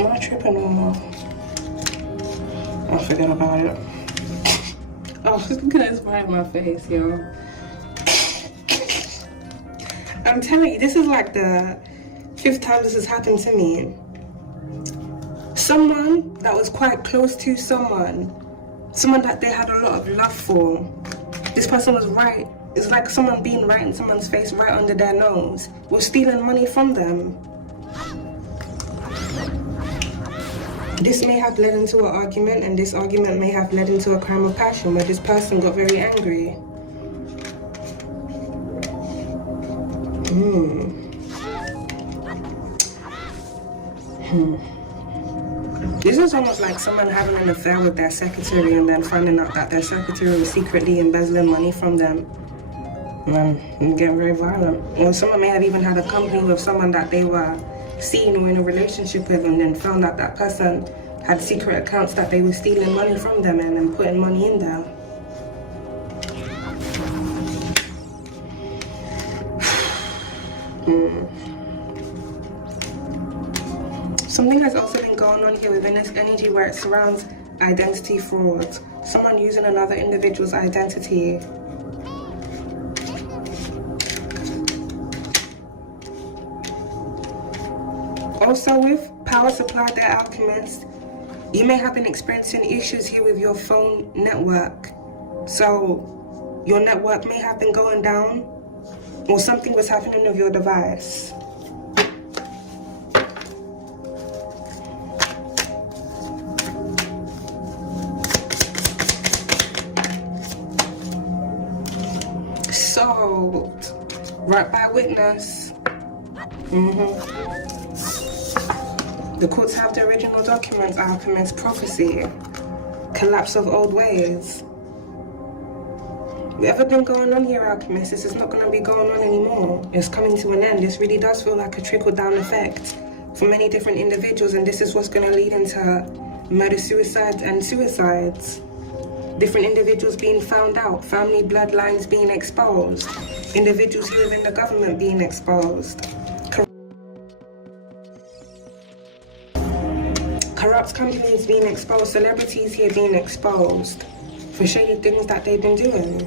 Am I tripping or I'll forget about it. Oh, look at this right in my face, yo. I'm telling you, this is like the 5th time this has happened to me. Someone that was quite close to someone that they had a lot of love for. This person was right. It's like someone being right in someone's face, right under their nose. Was stealing money from them. This may have led into an argument, and this argument may have led into a crime of passion where this person got very angry. This is almost like someone having an affair with their secretary and then finding out that their secretary was secretly embezzling money from them. And getting very violent. Or someone may have even had a company with someone that they were seeing or in a relationship with, and then found out that person had secret accounts that they were stealing money from them and then putting money in there. Something has also been going on here within this energy where it surrounds identity fraud. Someone using another individual's identity. Also with power supply, the Alchemist, you may have been experiencing issues here with your phone network. So your network may have been going down, or something was happening with your device. So, right by witness. The courts have the original documents, Alchemist, prophecy, collapse of old ways. Whatever been going on here, Alchemist, this is not going to be going on anymore. It's coming to an end. This really does feel like a trickle-down effect for many different individuals, and this is what's going to lead into murder, suicides, and suicides. Different individuals being found out, family bloodlines being exposed, individuals here within the government being exposed. Corrupt companies being exposed, celebrities here being exposed for shady things that they've been doing.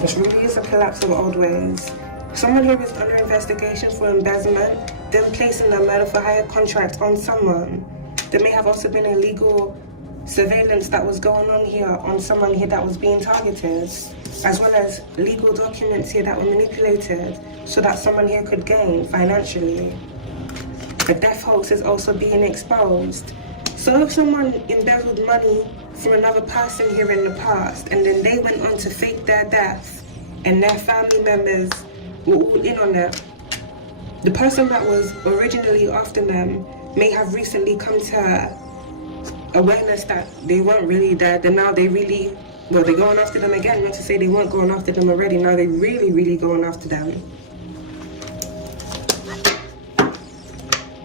This really is a collapse of old ways. Someone here is under investigation for embezzlement, then placing a murder for hire contract on someone. There may have also been illegal surveillance that was going on here on someone here that was being targeted, as well as legal documents here that were manipulated so that someone here could gain financially. The death hoax is also being exposed. So if someone embezzled money from another person here in the past, and then they went on to fake their death, and their family members were all in on it, the person that was originally after them may have recently come to awareness that they weren't really dead, and now they really, well, they're going after them again. Not to say they weren't going after them already, now they're really going after them.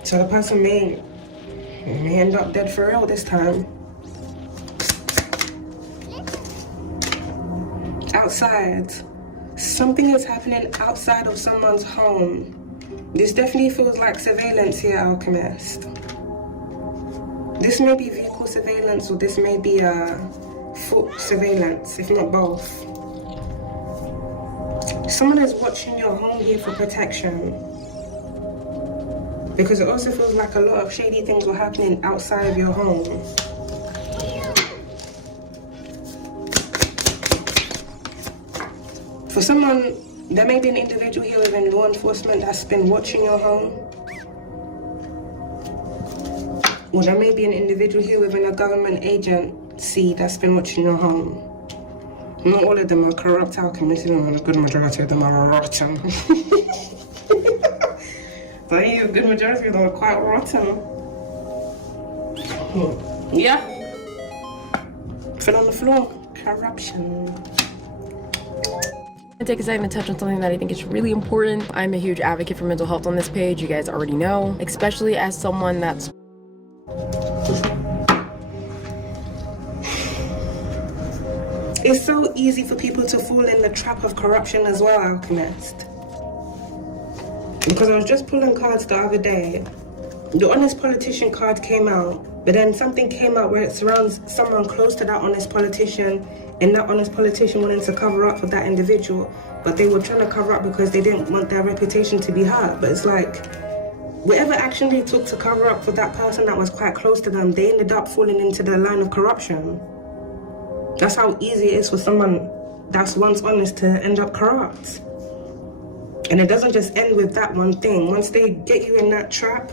So the person may end up dead for real this time. Outside. Something is happening outside of someone's home. This definitely feels like surveillance here, Alchemist. This may be vehicle surveillance, or this may be foot surveillance, if not both. Someone is watching your home here for protection. Because it also feels like a lot of shady things were happening outside of your home. For someone, there may be an individual here within law enforcement that's been watching your home. Or there may be an individual here within a government agency that's been watching your home. Not all of them are corrupt alchemists, a good majority of them are rotten. So a good majority of them are quite rotten. Yeah. Fell on the floor. Corruption. I take a second to touch on something that I think is really important. I'm a huge advocate for mental health on this page, you guys already know, especially as someone that's It's so easy for people to fall in the trap of corruption as well, Alchemist. Because I was just pulling cards the other day, The honest politician card came out, but then something came out where it surrounds someone close to that honest politician, and that honest politician wanted to cover up for that individual, but they were trying to cover up because they didn't want their reputation to be hurt. But it's like, whatever action they took to cover up for that person that was quite close to them, they ended up falling into the line of corruption. That's how easy it is for someone that's once honest to end up corrupt. And it doesn't just end with that one thing. Once they get you in that trap,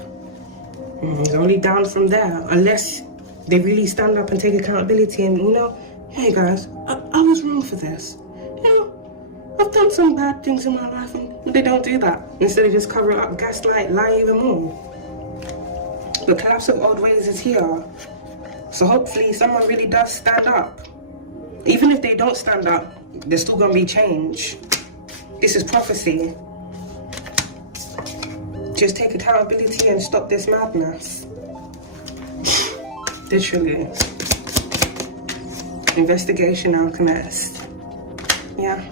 it's only down from there, unless they really stand up and take accountability and, you know, hey guys, I was wrong for this. You know, I've done some bad things in my life, and they don't do that. Instead they just cover it up, gaslight, lie even more. The collapse of old ways is here. So hopefully someone really does stand up. Even if they don't stand up, there's still gonna be change. This is prophecy. Just take accountability and stop this madness. Literally. Investigation Alchemist. Yeah.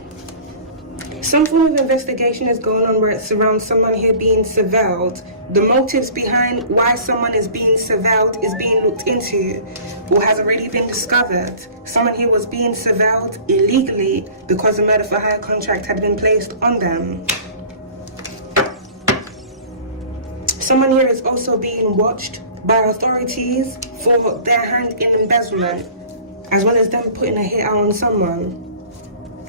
Some form of investigation is going on where it surrounds someone here being surveilled. The motives behind why someone is being surveilled is being looked into or has already been discovered. Someone here was being surveilled illegally because a murder for hire contract had been placed on them. Someone here is also being watched by authorities for their hand in embezzlement, as well as them putting a hit out on someone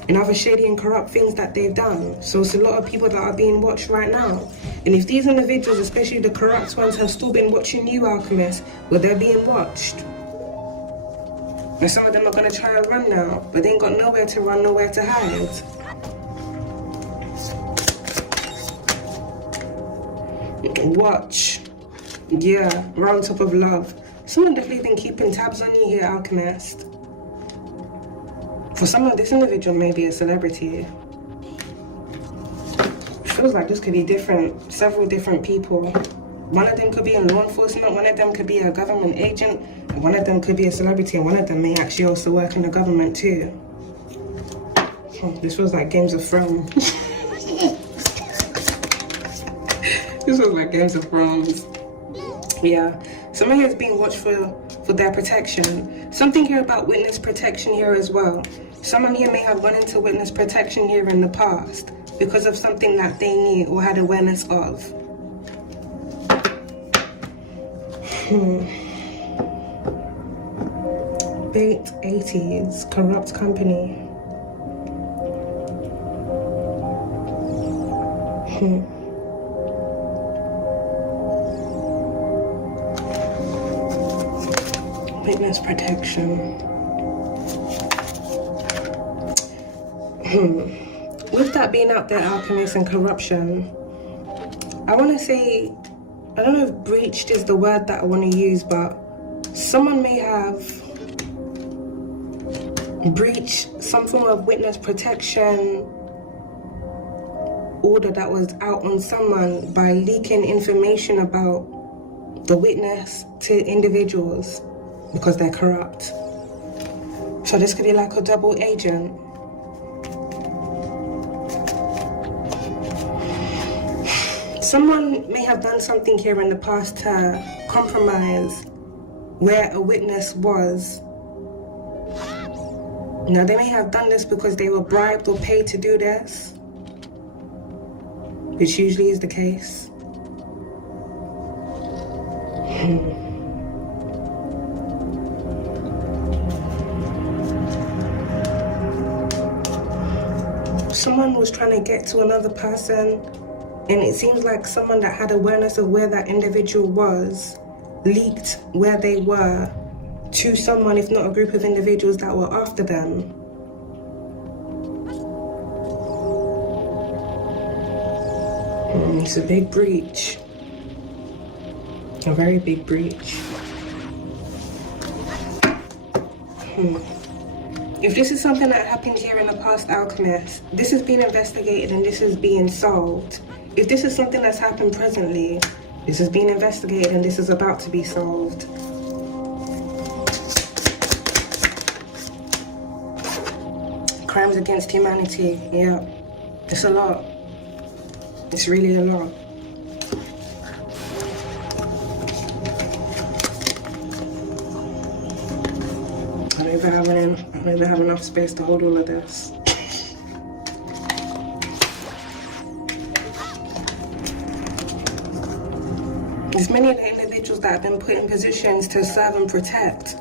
and other shady and corrupt things that they've done. So it's a lot of people that are being watched right now. And if these individuals, especially the corrupt ones, have still been watching you, Alchemist, well, they're being watched. And some of them are going to try and run now, but they ain't got nowhere to run, nowhere to hide. Watch. Yeah, round top of love. Someone definitely been keeping tabs on you here, Alchemist. For some of this individual may be a celebrity. Feels like this could be different, several different people. One of them could be in law enforcement, one of them could be a government agent, and one of them could be a celebrity, and one of them may actually also work in the government too. This feels like Games of Thrones. This was like Games of Thrones. Yeah, someone here is being watched for their protection. Something here about witness protection here as well. Someone here may have gone into witness protection here in the past because of something that they knew or had awareness of. Bait 80s, corrupt company. Witness protection. With that being out there, Alchemist, and corruption, I want to say, I don't know if breached is the word that I want to use, but someone may have breached some form of witness protection order that was out on someone by leaking information about the witness to individuals because they're corrupt. So this could be like a double agent. Someone may have done something here in the past to compromise where a witness was. Now, they may have done this because they were bribed or paid to do this, which usually is the case. Someone was trying to get to another person, and it seems like someone that had awareness of where that individual was leaked where they were to someone, if not a group of individuals that were after them. It's a big breach. A very big breach. If this is something that happened here in the past, Alchemist, this is being investigated and this is being solved. If this is something that's happened presently, this is being investigated and this is about to be solved. Crimes against humanity, yeah. It's a lot. It's really a lot. I don't even have enough space to hold all of this. There's many of the individuals that have been put in positions to serve and protect,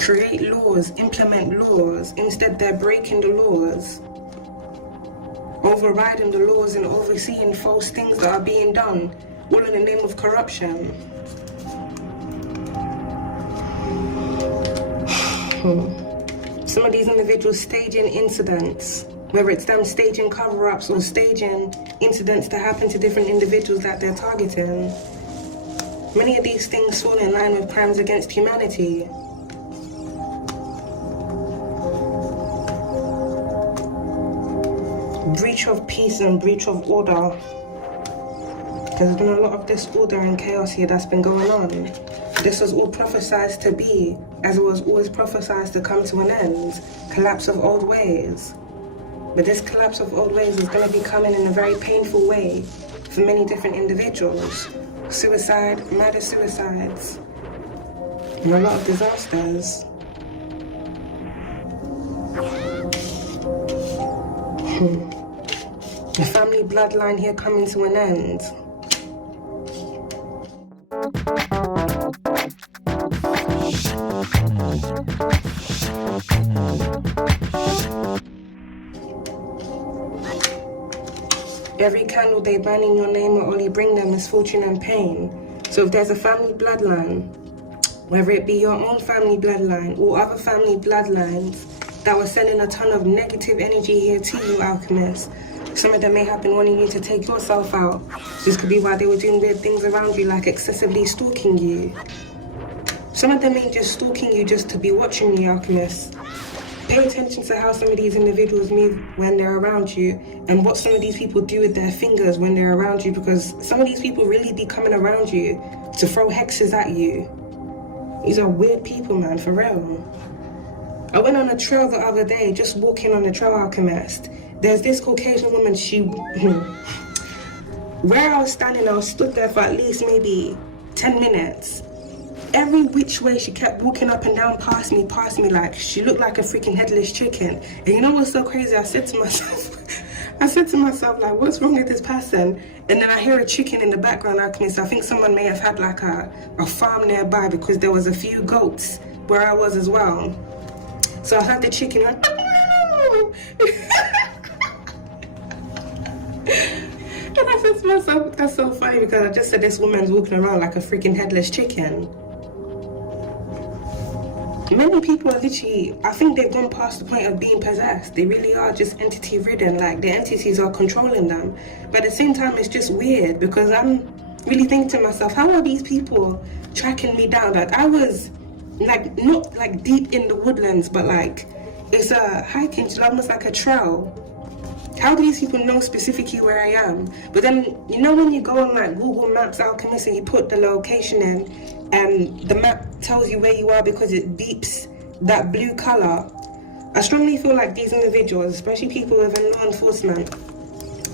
create laws, implement laws. Instead, they're breaking the laws, overriding the laws and overseeing false things that are being done, all in the name of corruption. Some of these individuals staging incidents, whether it's them staging cover-ups or staging incidents that happen to different individuals that they're targeting. Many of these things fall in line with crimes against humanity. Breach of peace and breach of order. There's been a lot of disorder and chaos here that's been going on. This was all prophesied to be, as it was always prophesied to come to an end. Collapse of old ways. But this collapse of old ways is going to be coming in a very painful way for many different individuals. Suicide, murder suicides, and a lot of disasters. The family bloodline here coming to an end. Every candle they burn in your name will only bring them misfortune and pain. So if there's a family bloodline, whether it be your own family bloodline or other family bloodlines that were sending a ton of negative energy here to you, Alchemist, some of them may have been wanting you to take yourself out. This could be why they were doing weird things around you, like excessively stalking you. Some of them ain't just stalking you just to be watching you, Alchemist. Pay attention to how some of these individuals move when they're around you and what some of these people do with their fingers when they're around you, because some of these people really be coming around you to throw hexes at you. These are weird people, man, for real. I went on a trail the other day, just walking on the trail, Alchemist. There's this Caucasian woman, where I was standing, I was stood there for at least maybe 10 minutes. Every which way she kept walking up and down past me, like she looked like a freaking headless chicken. And you know what's so crazy? I said to myself, like, what's wrong with this person? And then I hear a chicken in the background, Alchemist. I think someone may have had like a farm nearby, because there was a few goats where I was as well. So I heard the chicken like, and I said to myself, that's so funny, because I just said this woman's walking around like a freaking headless chicken. Many people are literally, I think they've gone past the point of being possessed. They really are just entity ridden, like the entities are controlling them. But at the same time, it's just weird, because I'm really thinking to myself, how are these people tracking me down? Like I was like, not like deep in the woodlands, but like it's a hiking, it's almost like a trail. How do these people know specifically where I am? But then, you know when you go on like Google Maps, Alchemist, and you put the location in, and the map tells you where you are because it beeps that blue color. I strongly feel like these individuals, especially people within law enforcement,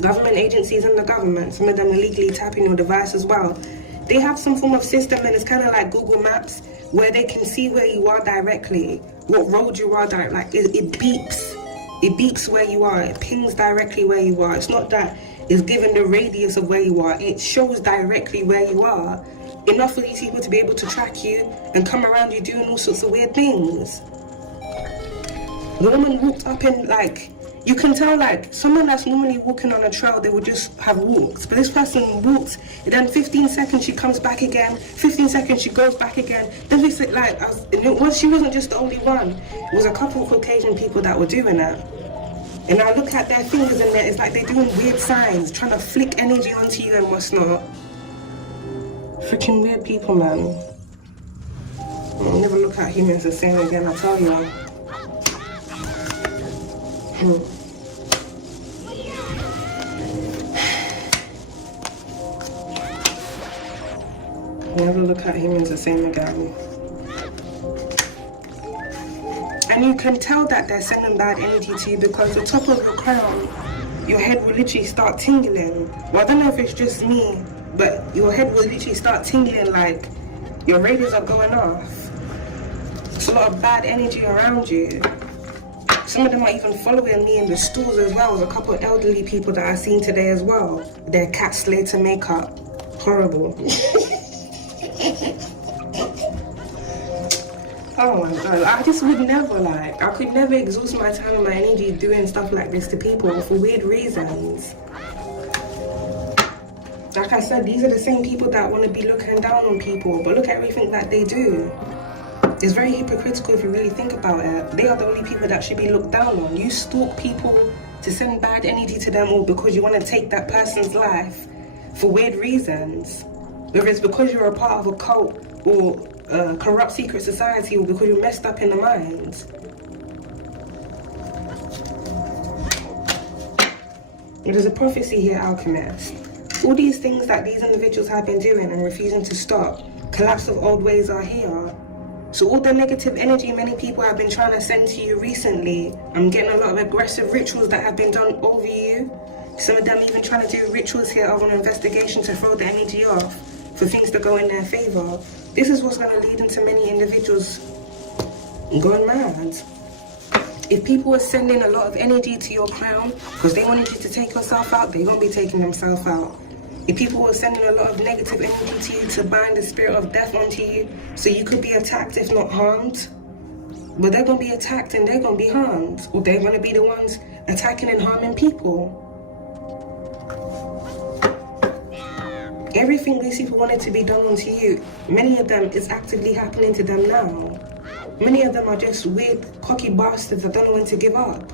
government agencies and the government, some of them illegally tapping your device as well, they have some form of system, and it's kind of like Google Maps, where they can see where you are directly, what road you are directly, like it beeps. It beeps where you are, it pings directly where you are. It's not that it's given the radius of where you are, it shows directly where you are. Enough for these people to be able to track you and come around you doing all sorts of weird things. The woman walked up and like, you can tell like someone that's normally walking on a trail, they would just have walked. But this person walked, and then 15 seconds she comes back again, 15 seconds she goes back again. Then they said like, she wasn't just the only one. It was a couple of Caucasian people that were doing that. And I look at their fingers and it's like they're doing weird signs, trying to flick energy onto you and what's not. Freaking weird people, man. I'll never look at humans the same again, I tell you. Never look at humans the same again. And you can tell that they're sending bad energy to you, because the top of your crown, your head will literally start tingling. Well, I don't know if it's just me, but your head will literally start tingling, like your radios are going off. It's a lot of bad energy around you. Some of them are even following me in the stores as well. There's a couple of elderly people that I've seen today as well. Their cat Slater makeup. Horrible. Oh my god, I just would never I could never exhaust my time and my energy doing stuff like this to people for weird reasons. Like I said, these are the same people that want to be looking down on people, but look at everything that they do. It's very hypocritical if you really think about it. They are the only people that should be looked down on. You stalk people to send bad energy to them, or because you want to take that person's life for weird reasons. Whether it's because you're a part of a cult or a corrupt secret society, or because you're messed up in the mind. There's a prophecy here, Alchemist. All these things that these individuals have been doing and refusing to stop, collapse of old ways are here. So all the negative energy many people have been trying to send to you recently, I'm getting a lot of aggressive rituals that have been done over you. Some of them even trying to do rituals here of an investigation to throw the energy off for things to go in their favor. This is what's going to lead into many individuals going mad. If people are sending a lot of energy to your crown because they wanted you to take yourself out, they're going to be taking themselves out. If people were sending a lot of negative energy to you to bind the spirit of death onto you, so you could be attacked if not harmed, but they're going to be attacked and they're going to be harmed, or they're going to be the ones attacking and harming people. Everything these people wanted to be done onto you, many of them is actively happening to them now. Many of them are just weird, cocky bastards that don't know when to give up.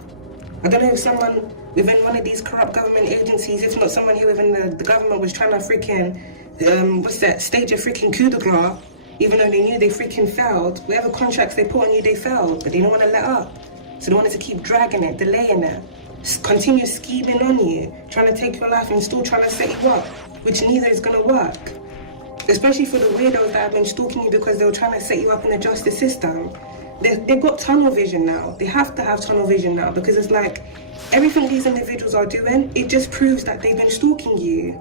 I don't know if someone within one of these corrupt government agencies, if not someone here within the government, was trying to freaking, stage a freaking coup de grace, even though they knew they freaking failed. Whatever contracts they put on you, they failed, but they don't want to let up. So they wanted to keep dragging it, delaying it, continue scheming on you, trying to take your life and still trying to set you up, which neither is going to work. Especially for the weirdos that have been stalking you because they were trying to set you up in the justice system. They've got tunnel vision now. They have to have tunnel vision now, because it's like everything these individuals are doing, it just proves that they've been stalking you.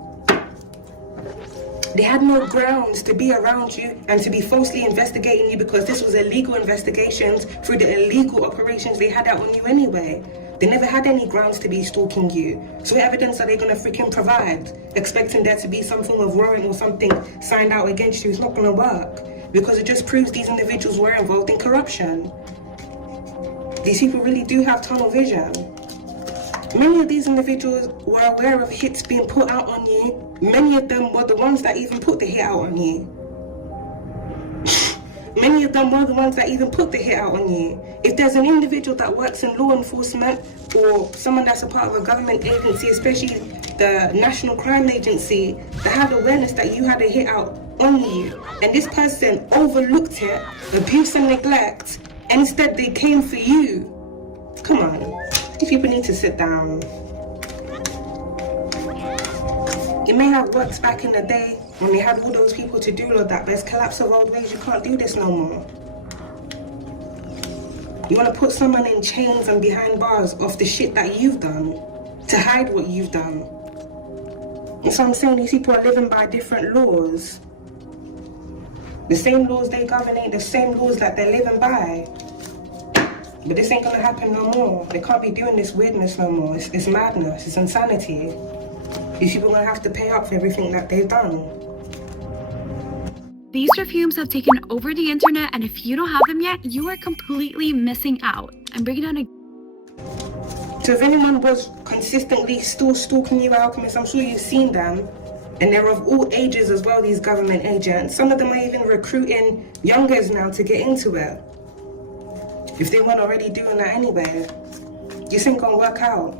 They had no grounds to be around you and to be falsely investigating you, because this was illegal investigations through the illegal operations they had out on you anyway. They never had any grounds to be stalking you. So what evidence are they going to freaking provide? Expecting there to be some form of warrant or something signed out against you is not going to work, because it just proves these individuals were involved in corruption. These people really do have tunnel vision. Many of these individuals were aware of hits being put out on you. Many of them were the ones that even put the hit out on you. Many of them were the ones that even put the hit out on you. If there's an individual that works in law enforcement, or someone that's a part of a government agency, especially the National Crime Agency, that had awareness that you had a hit out on you, and this person overlooked it, abuse and neglect, and instead they came for you. Come on, these people need to sit down. It may have worked back in the day when they had all those people to do all of that, but it's collapse of old ways. You can't do this no more. You want to put someone in chains and behind bars of the shit that you've done, to hide what you've done. And so I'm saying these people are living by different laws. The same laws they govern ain't the same laws that they're living by. But this ain't gonna happen no more. They can't be doing this weirdness no more. It's madness, it's insanity. These people are gonna have to pay up for everything that they've done. These perfumes have taken over the internet, and if you don't have them yet, you are completely missing out. I'm bringing down a... So if anyone was consistently still stalking you, Alchemist, I'm sure you've seen them. And they're of all ages as well, these government agents. Some of them are even recruiting youngers now to get into it, if they weren't already doing that anyway. This ain't gonna work out.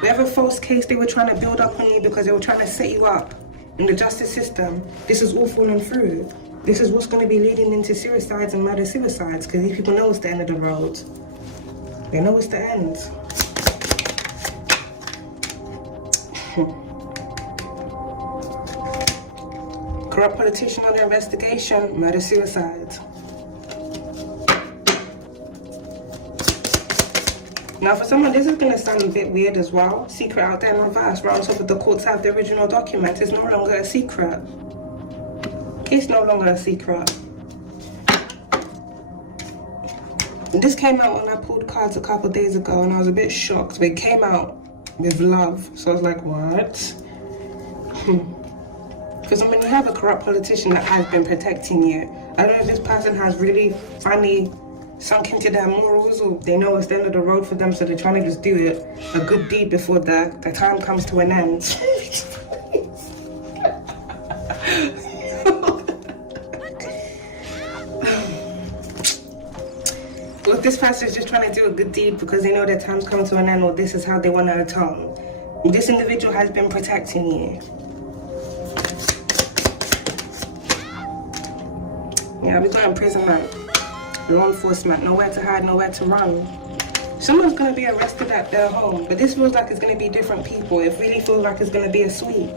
Whatever false case they were trying to build up on you because they were trying to set you up in the justice system, this is all falling through. This is what's going to be leading into suicides and murder suicides, because these people know it's the end of the road. They know it's the end. Corrupt politician under investigation, murder suicide. Now for someone, this is going to sound a bit weird as well. Secret out there in my verse, right on top of the courts have the original document. It's no longer a secret. It's no longer a secret. And this came out when I pulled cards a couple days ago, and I was a bit shocked, but it came out with love. So I was like, what? Because when you have a corrupt politician that has been protecting you, I don't know if this person has really finally sunk into their morals, or they know it's the end of the road for them, so they're trying to just do it, a good deed before the time comes to an end. Well, this person is just trying to do a good deed because they know their time's come to an end, or this is how they want to atone. This individual has been protecting you. Yeah, we got imprisonment, law enforcement, nowhere to hide, nowhere to run. Someone's going to be arrested at their home, but this feels like it's going to be different people. It really feels like it's going to be a sweep.